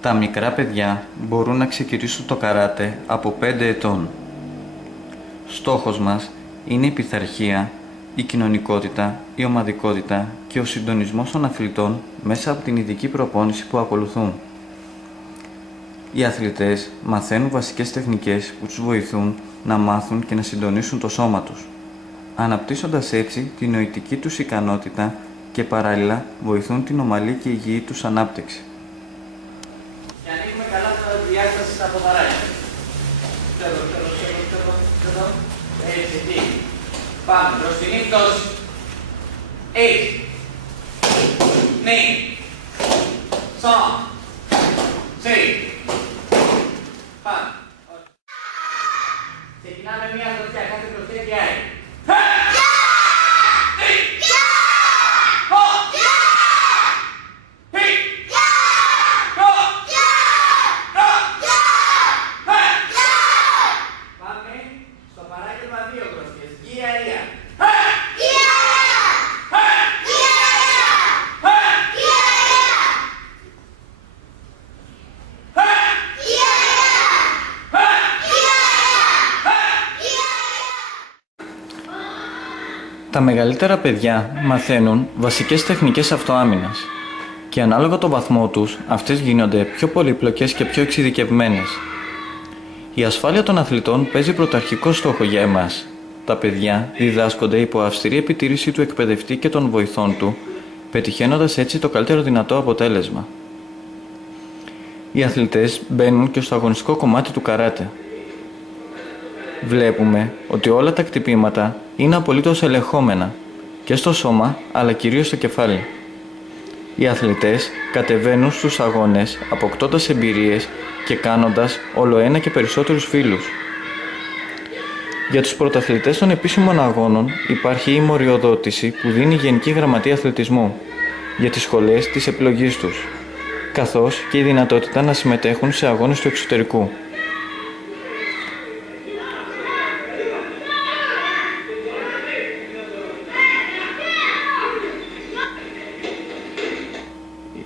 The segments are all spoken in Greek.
Τα μικρά παιδιά μπορούν να ξεκινήσουν το καράτε από 5 ετών. Στόχος μας είναι η πειθαρχία, η κοινωνικότητα, η ομαδικότητα και ο συντονισμός των αθλητών μέσα από την ειδική προπόνηση που ακολουθούν. Οι αθλητές μαθαίνουν βασικές τεχνικές που τους βοηθούν να μάθουν και να συντονίσουν το σώμα τους, αναπτύσσοντας έτσι την νοητική τους ικανότητα και παράλληλα βοηθούν την ομαλή και υγιή τους ανάπτυξη. Και ανοίγουμε καλά τα διάσταση στα ποδαράκια. Τέλος. Έτσι, τι. Πάμε, μπροστινή πτώση. Έτσι. Ναι. Σαν. Σι. Πάμε. Ξεκινάμε μία γροθιά, κάθε γροθιά και άλλη. Τα μεγαλύτερα παιδιά μαθαίνουν βασικές τεχνικές αυτοάμυνας και ανάλογα το βαθμό τους, αυτές γίνονται πιο πολύπλοκες και πιο εξειδικευμένες. Η ασφάλεια των αθλητών παίζει πρωταρχικό στόχο για εμάς. Τα παιδιά διδάσκονται υπό αυστηρή επιτήρηση του εκπαιδευτή και των βοηθών του, πετυχαίνοντας έτσι το καλύτερο δυνατό αποτέλεσμα. Οι αθλητές μπαίνουν και στο αγωνιστικό κομμάτι του καράτε. Βλέπουμε ότι όλα τα χτυπήματα είναι απολύτως ελεγχόμενα και στο σώμα αλλά κυρίως στο κεφάλι. Οι αθλητές κατεβαίνουν στους αγώνες αποκτώντας εμπειρίες και κάνοντας όλο ένα και περισσότερους φίλους. Για τους πρωταθλητές των επίσημων αγώνων υπάρχει η μοριοδότηση που δίνει η Γενική Γραμματεία Αθλητισμού για τις σχολές της επιλογής τους, καθώς και η δυνατότητα να συμμετέχουν σε αγώνες του εξωτερικού.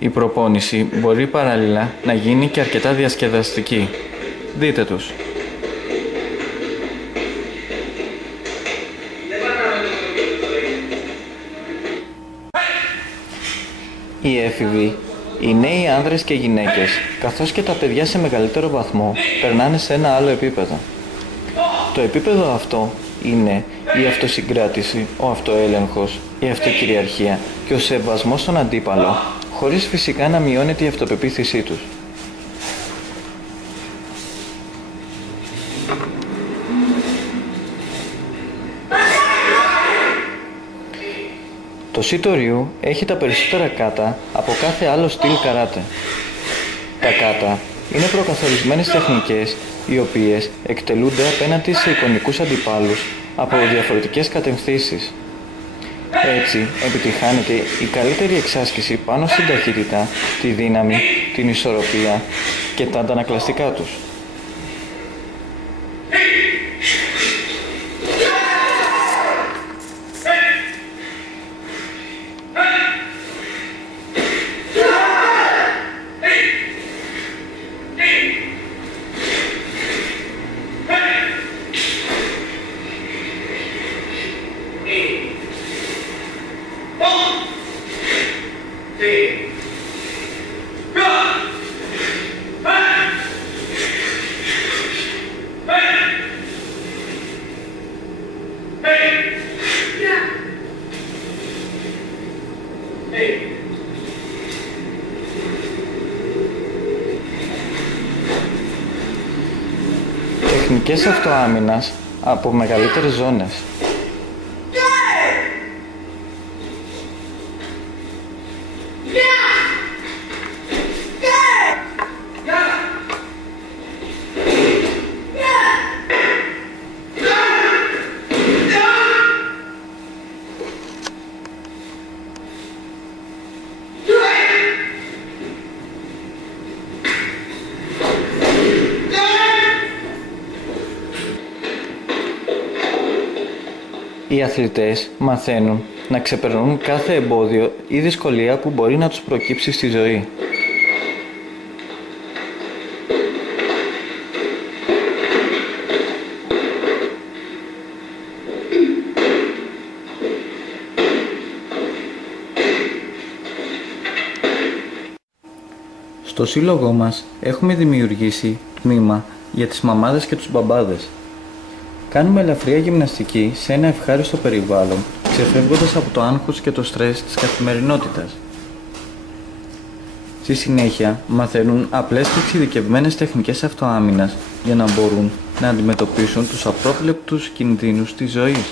Η προπόνηση μπορεί παράλληλα να γίνει και αρκετά διασκεδαστική. Δείτε τους. Οι έφηβοι, οι νέοι άνδρες και γυναίκες, καθώς και τα παιδιά σε μεγαλύτερο βαθμό, περνάνε σε ένα άλλο επίπεδο. Το επίπεδο αυτό είναι η αυτοσυγκράτηση, ο αυτοέλεγχος, η αυτοκυριαρχία και ο σεβασμός στον αντίπαλο, χωρίς φυσικά να μειώνεται η αυτοπεποίθησή τους. Το Σίτο Ριου έχει τα περισσότερα κάτα από κάθε άλλο στυλ καράτε. Τα κάτα είναι προκαθορισμένες τεχνικές οι οποίες εκτελούνται απέναντι σε εικονικούς αντιπάλους από διαφορετικές κατευθύνσεις. Έτσι επιτυχάνεται η καλύτερη εξάσκηση πάνω στην ταχύτητα, τη δύναμη, την ισορροπία και τα αντανακλαστικά τους. Τεχνικές αυτοάμυνας από μεγαλύτερες ζώνες. Οι αθλητές μαθαίνουν να ξεπερνούν κάθε εμπόδιο ή δυσκολία που μπορεί να τους προκύψει στη ζωή. Στο σύλλογό μας έχουμε δημιουργήσει τμήμα για τις μαμάδες και τους μπαμπάδες. Κάνουμε ελαφριά γυμναστική σε ένα ευχάριστο περιβάλλον, ξεφεύγοντας από το άγχος και το στρες της καθημερινότητας. Στη συνέχεια, μαθαίνουν απλές και εξειδικευμένες τεχνικές αυτοάμυνας για να μπορούν να αντιμετωπίσουν τους απρόβλεπτους κινδύνους της ζωής.